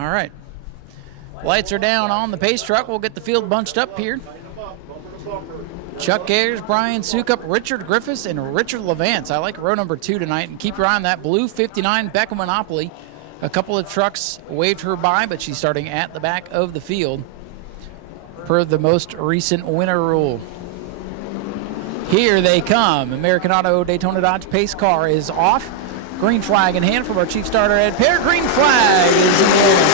All right. Lights are down on the pace truck. We'll get the field bunched up here. Chuck Ayers, Brian Sukup, Richard Griffiths, and Richard Levance. I like row number 2 tonight. And keep your eye on that blue 59 Becca Monopoly. A couple of trucks waved her by, but she's starting at the back of the field per the most recent winner rule. Here they come. American Auto Daytona Dodge pace car is off. Green flag in hand from our chief starter, Ed Pear. Green flag is in the air.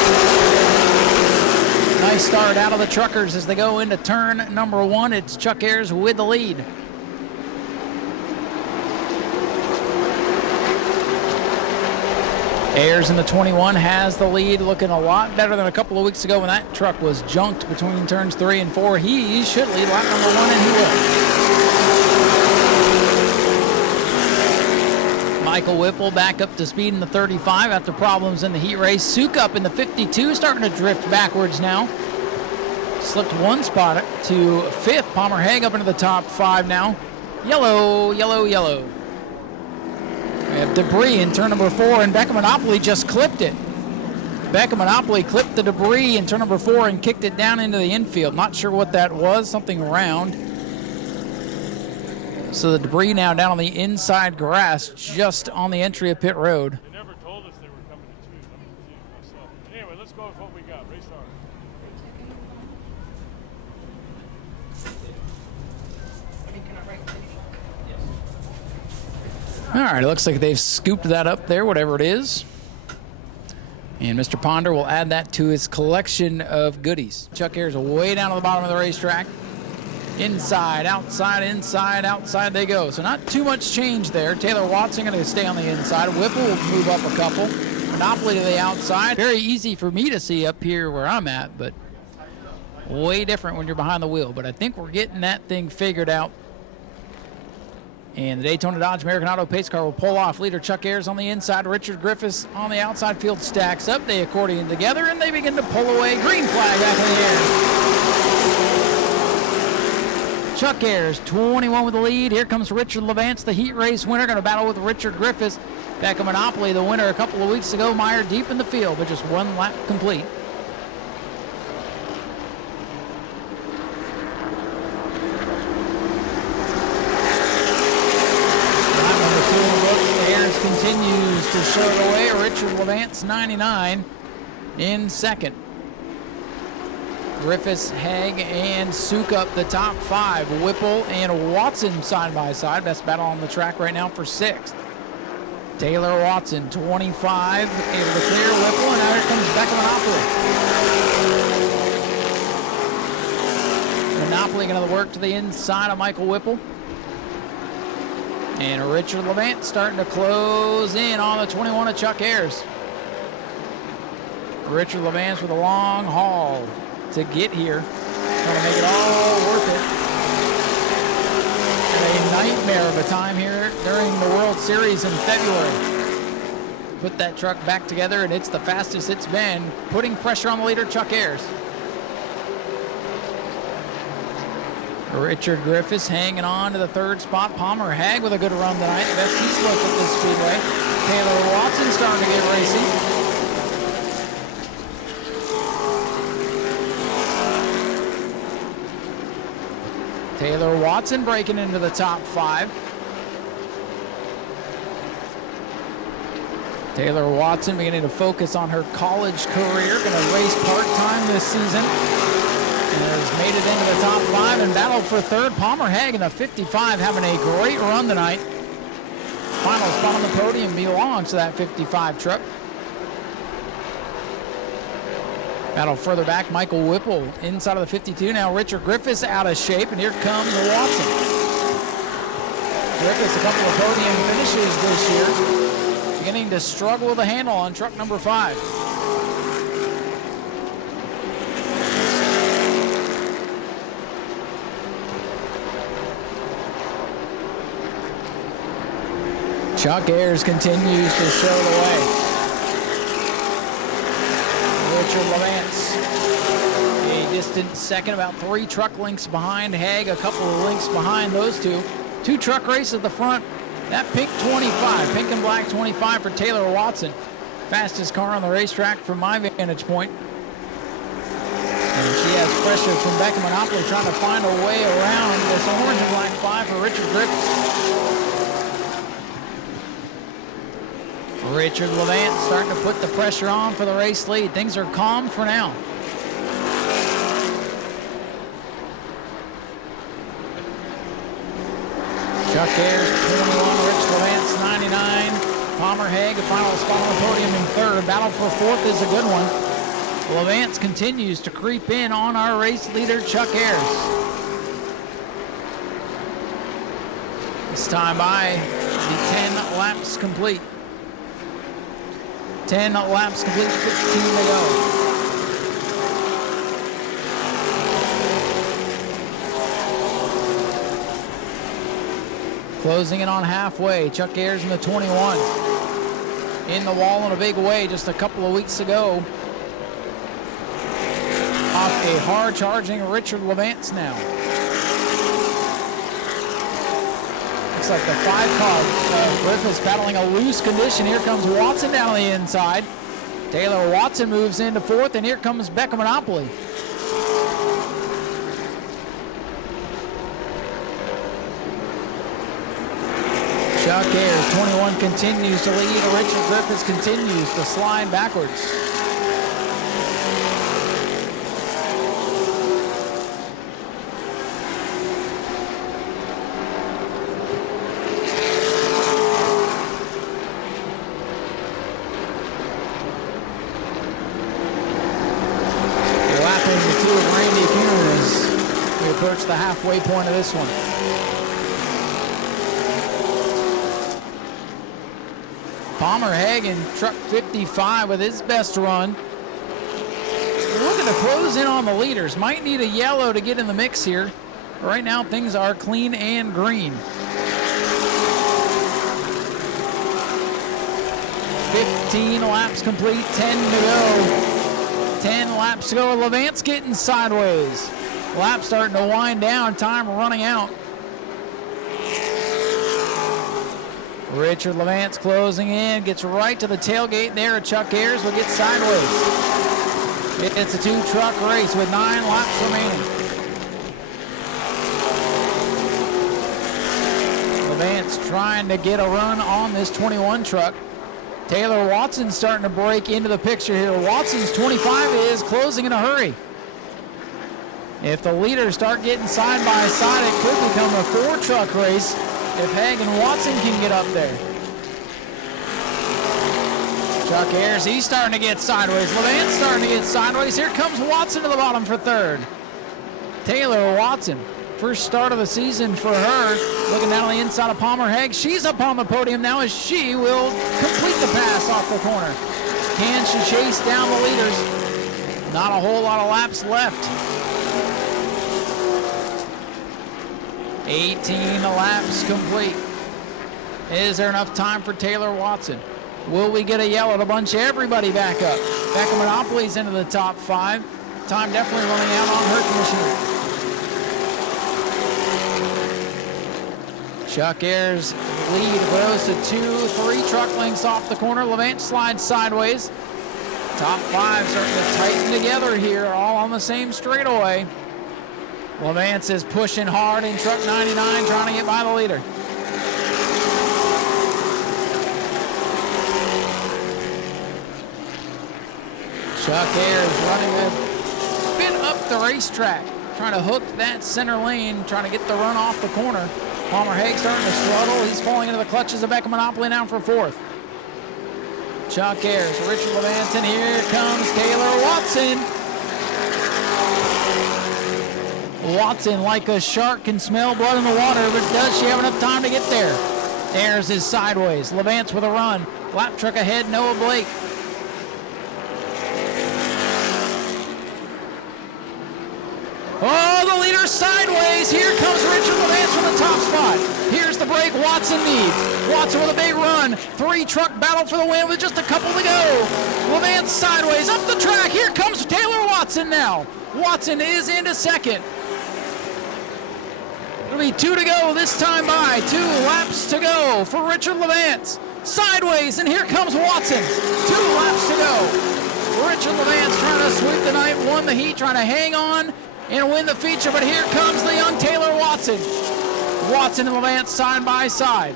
Nice start out of the truckers as they go into turn number 1. It's Chuck Ayers with the lead. Ayers in the 21 has the lead, looking a lot better than a couple of weeks ago when that truck was junked between turns 3 and 4. He should lead lap number 1, and he will. Michael Whipple back up to speed in the 35 after problems in the heat race. Sukup in the 52 starting to drift backwards now. Slipped one spot to 5th. Palmer Hague up into the top 5 now. Yellow, yellow, yellow. We have debris in turn number 4, and Becca Monopoly just clipped it. Becca Monopoly clipped the debris in turn number 4 and kicked it down into the infield. Not sure what that was, something round. So the debris now down on the inside grass, just on the entry of pit road. They never told us they were coming to 2. I'm confused myself. Anyway, let's go with what we got. Race start. All right, it looks like they've scooped that up there, whatever it is. And Mr. Ponder will add that to his collection of goodies. Chuck Ayers way down to the bottom of the racetrack. Inside, outside, inside, outside they go. So not too much change there. Taylor Watson going to stay on the inside. Whipple will move up a couple. Monopoly to the outside. Very easy for me to see up here where I'm at, but way different when you're behind the wheel. But I think we're getting that thing figured out. And the Daytona Dodge American Auto pace car will pull off. Leader Chuck Ayers on the inside. Richard Griffiths on the outside. Field stacks up. They accordion together, and they begin to pull away. Green flag back in the air. Chuck Ayers, 21 with the lead. Here comes Richard Levance, the heat race winner, going to battle with Richard Griffiths. Becca Monopoly, the winner a couple of weeks ago. Meyer deep in the field, but just one lap complete. Lap number 2 in the book. Ayers continues to show the way. Richard Levance, 99, in second. Griffiths, Hague, and Sukup the top 5. Whipple and Watson side by side. Best battle on the track right now for 6th. Taylor Watson, 25, able to clear Whipple, and now here comes Becca Monopoly. Monopoly going to work to the inside of Michael Whipple. And Richard Levance starting to close in on the 21 of Chuck Ayers. Richard Levance with a long haul to get here. Trying to make it all worth it. A nightmare of a time here during the World Series in February. Put that truck back together, and it's the fastest it's been, putting pressure on the leader, Chuck Ayers. Richard Griffiths hanging on to the 3rd spot. Palmer Hague with a good run tonight. Best he's looked at this Speedway. Taylor Watson starting to get racy. Taylor Watson breaking into the top 5. Taylor Watson beginning to focus on her college career. Going to race part-time this season. And has made it into the top 5 and battled for 3rd. Palmer Hague in the 55 having a great run tonight. Final spot on the podium belongs to that 55 truck. Battle further back, Michael Whipple inside of the 52. Now Richard Griffiths out of shape, and here comes Watson. Griffiths a couple of podium finishes this year. Beginning to struggle with a handle on truck number 5. Chuck Ayers continues to show the way. Richard Levance, a distant second, about 3 truck lengths behind Hague, a couple of lengths behind those two. 2 truck races at the front. That pink 25, pink and black 25 for Taylor Watson. Fastest car on the racetrack from my vantage point. And she has pressure from Becca Monopoly trying to find a way around this orange and black 5 for Richard Griffiths. Richard Levant starting to put the pressure on for the race lead. Things are calm for now. Chuck Ayres, 21, Rich Levant's 99. Palmer Hague, a final spot on the podium in third. Battle for fourth is a good one. Levant continues to creep in on our race leader, Chuck Ayres. This time by the 10 laps complete. 10 laps complete, 15 to go. Closing in on halfway, Chuck Ayres in the 21. In the wall in a big way just a couple of weeks ago. Off a hard-charging Richard Levant now. Looks like the 5 car Griffiths battling a loose condition. Here comes Watson down the inside. Taylor Watson moves into fourth, and here comes Becca Monopoly. Chuck Ayres, 21, continues to lead. Richard Griffiths continues to slide backwards. Lapping the 2 of Randy Kuhn as we approach the halfway point of this one. Palmer Hagen, truck 55 with his best run. Looking to close in on the leaders. Might need a yellow to get in the mix here. Right now things are clean and green. 15 laps complete, 10 to go. 10 laps to go. Levant's getting sideways. Lap starting to wind down, time running out. Richard Levant's closing in, gets right to the tailgate there. Chuck Ayres will get sideways. It's a 2-truck race with 9 laps remaining. Levant's trying to get a run on this 21 truck. Taylor Watson's starting to break into the picture here. Watson's 25 is closing in a hurry. If the leaders start getting side by side, it could become a 4-truck race if Hague and Watson can get up there. Chuck Ayres, he's starting to get sideways. Levant's starting to get sideways. Here comes Watson to the bottom for third. Taylor Watson, first start of the season for her. Looking down on the inside of Palmer Hague. She's up on the podium now as she will complete the pass off the corner. Can she chase down the leaders? Not a whole lot of laps left. 18 laps complete. Is there enough time for Taylor Watson? Will we get a yellow to bunch everybody back up? Becca Monopoly's into the top 5. Time definitely running out on her commissioner. Chuck Ayres' lead grows to 2, 3 truck lengths off the corner. Levant slides sideways. Top 5 starting to tighten together here, all on the same straightaway. Levant is pushing hard in truck 99, trying to get by the leader. Chuck Ayres running a bit up the racetrack, trying to hook that center lane, trying to get the run off the corner. Palmer Hague starting to struggle. He's falling into the clutches of Becca Monopoly now for fourth. Chuck Ayres, Richard Levant, and here comes Taylor Watson. Watson, like a shark, can smell blood in the water, but does she have enough time to get there? Ayres is sideways. Levant's with a run. Lap truck ahead, Noah Blake. Oh, the leader sideways. Here comes Richard Levant from the top spot. Here's the break Watson needs. Watson with a big run. 3-truck battle for the win with just a couple to go. Levant sideways up the track. Here comes Taylor Watson now. Watson is into second. It'll be 2 to go this time by. 2 laps to go for Richard Levant. sideways, and here comes Watson. 2 laps to go. Richard Levance trying to sweep the night, won the heat, trying to hang on and win the feature, but here comes the young Taylor Watson. Watson and Levance side by side.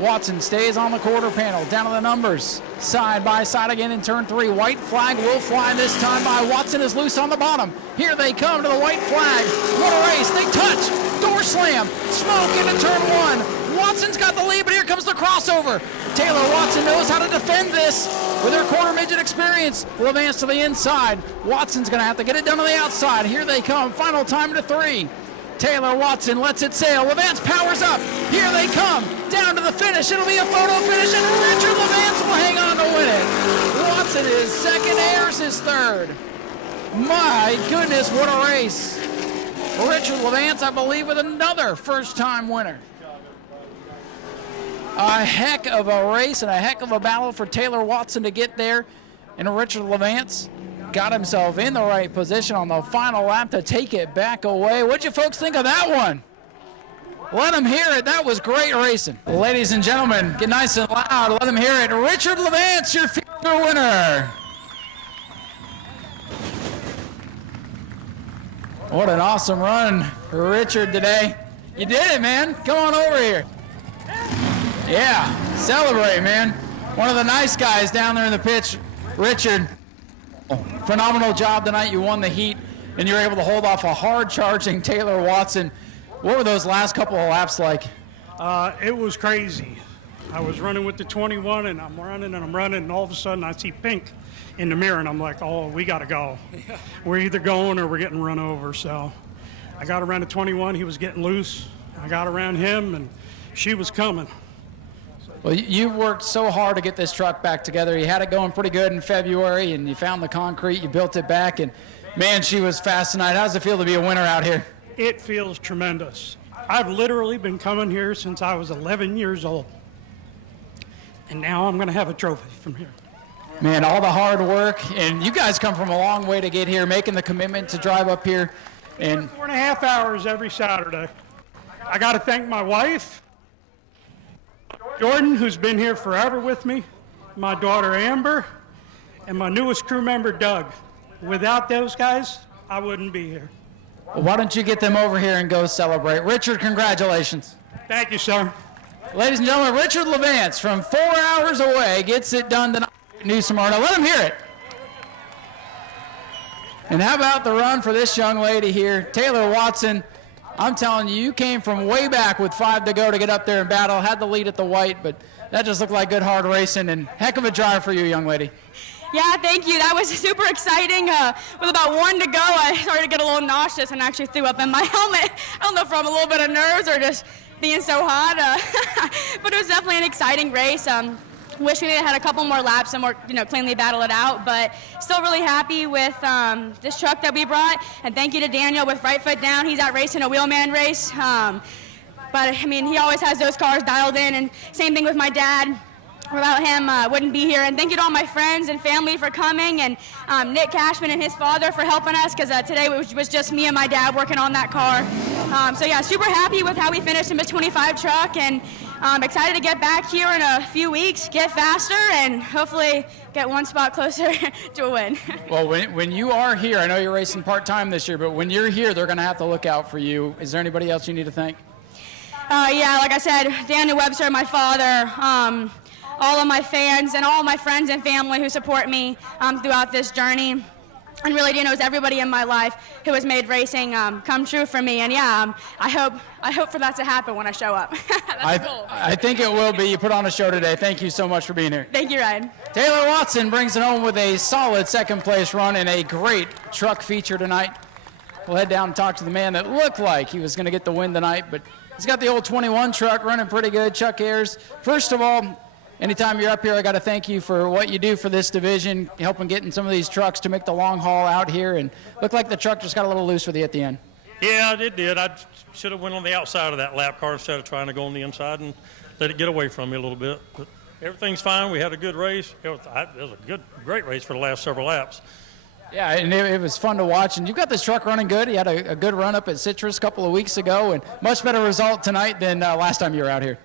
Watson stays on the quarter panel, down to the numbers, side by side again in turn 3. White flag will fly this time by. Watson is loose on the bottom. Here they come to the white flag. What a race. They touch. Door slam. Smoke into turn 1. Watson's got the lead, but here comes the crossover. Taylor Watson knows how to defend this with her quarter midget experience. Levance to the inside. Watson's going to have to get it done to the outside. Here they come. Final time to 3. Taylor Watson lets it sail. Levance powers up. Here they come. Down to the finish. It'll be a photo finish, and Richard Levance will hang on to win it. Watson is second, Ayers is third. My goodness, what a race. Richard Levance, I believe, with another first-time winner. A heck of a race and a heck of a battle for Taylor Watson to get there. And Richard Levance got himself in the right position on the final lap to take it back away. What'd you folks think of that one? Let them hear it. That was great racing. Ladies and gentlemen, get nice and loud. Let them hear it. Richard Levance, your feature winner. What an awesome run for Richard today. You did it, man. Come on over here. Yeah, celebrate, man. One of the nice guys down there in the pitch, Richard. Phenomenal job tonight. You won the heat, and you're able to hold off a hard-charging Taylor Watson. What were those last couple of laps like? It was crazy. I was running with the 21, and I'm running, and all of a sudden I see pink in the mirror, and I'm like, oh, we got to go. We're either going or we're getting run over. So I got around the 21. He was getting loose. I got around him, and she was coming. Well, you worked so hard to get this truck back together. You had it going pretty good in February, and you found the concrete. You built it back, and, man, she was fast tonight. How does it feel to be a winner out here? It feels tremendous. I've literally been coming here since I was 11 years old, and now I'm going to have a trophy from here. Man, all the hard work, and you guys come from a long way to get here, making the commitment to drive up here. And 4.5 hours every Saturday. I got to thank my wife, Jordan, who's been here forever with me, my daughter Amber, and my newest crew member, Doug. Without those guys, I wouldn't be here. Well, why don't you get them over here and go celebrate? Richard, congratulations. Thank you, sir. Ladies and gentlemen, Richard Levance from 4 hours away gets it done tonight at Nau Smyrna. Let him hear it. And how about the run for this young lady here, Taylor Watson? I'm telling you, you came from way back with 5 to go to get up there and battle, had the lead at the white, but that just looked like good hard racing, and heck of a drive for you, young lady. Yeah, thank you. That was super exciting. With about 1 to go, I started to get a little nauseous and actually threw up in my helmet. I don't know if I'm a little bit of nerves or just being so hot, but it was definitely an exciting race. Wish we had a couple more laps and more, cleanly battle it out, but still really happy with this truck that we brought. And thank you to Daniel with Right Foot Down. He's out racing a wheelman race. But I mean, he always has those cars dialed in, and same thing with my dad. Without him, wouldn't be here. And thank you to all my friends and family for coming, and Nick Cashman and his father for helping us, because today it was just me and my dad working on that car. So yeah, super happy with how we finished in Miss 25 truck, and excited to get back here in a few weeks, get faster, and hopefully get one spot closer to a win. Well, when you are here, I know you're racing part-time this year, but when you're here, they're going to have to look out for you. Is there anybody else you need to thank? Yeah, like I said, Daniel Webster, my father, all of my fans and all of my friends and family who support me throughout this journey. And really, it was everybody in my life who has made racing come true for me. And yeah, I hope for that to happen when I show up. That's cool. I think it will be. You put on a show today. Thank you so much for being here. Thank you, Ryan. Taylor Watson brings it home with a solid second-place run and a great truck feature tonight. We'll head down and talk to the man that looked like he was going to get the win tonight, but he's got the old 21 truck running pretty good. Chuck Ayers. First of all, anytime you're up here, I got to thank you for what you do for this division, helping getting some of these trucks to make the long haul out here. And looked like the truck just got a little loose with you at the end. Yeah, it did. I should have went on the outside of that lap car instead of trying to go on the inside and let it get away from me a little bit. But everything's fine. We had a good race. It was a great race for the last several laps. Yeah, and it was fun to watch. And you've got this truck running good. You had a good run up at Citrus a couple of weeks ago, and much better result tonight than last time you were out here.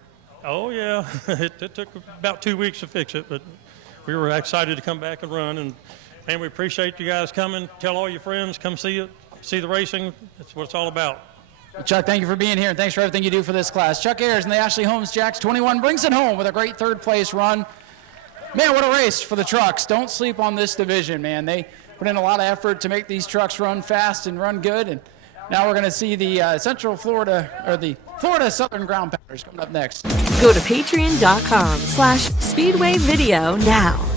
Oh, yeah. It took about 2 weeks to fix it, but we were excited to come back and run. And we appreciate you guys coming. Tell all your friends, come see it, see the racing. That's what it's all about. Chuck, thank you for being here, and thanks for everything you do for this class. Chuck Ayers and the Ashley Holmes Jacks 21 brings it home with a great third-place run. Man, what a race for the trucks. Don't sleep on this division, man. They put in a lot of effort to make these trucks run fast and run good, and now we're going to see the the Florida Southern Ground Pounders coming up next. Go to patreon.com/Speedway Video now.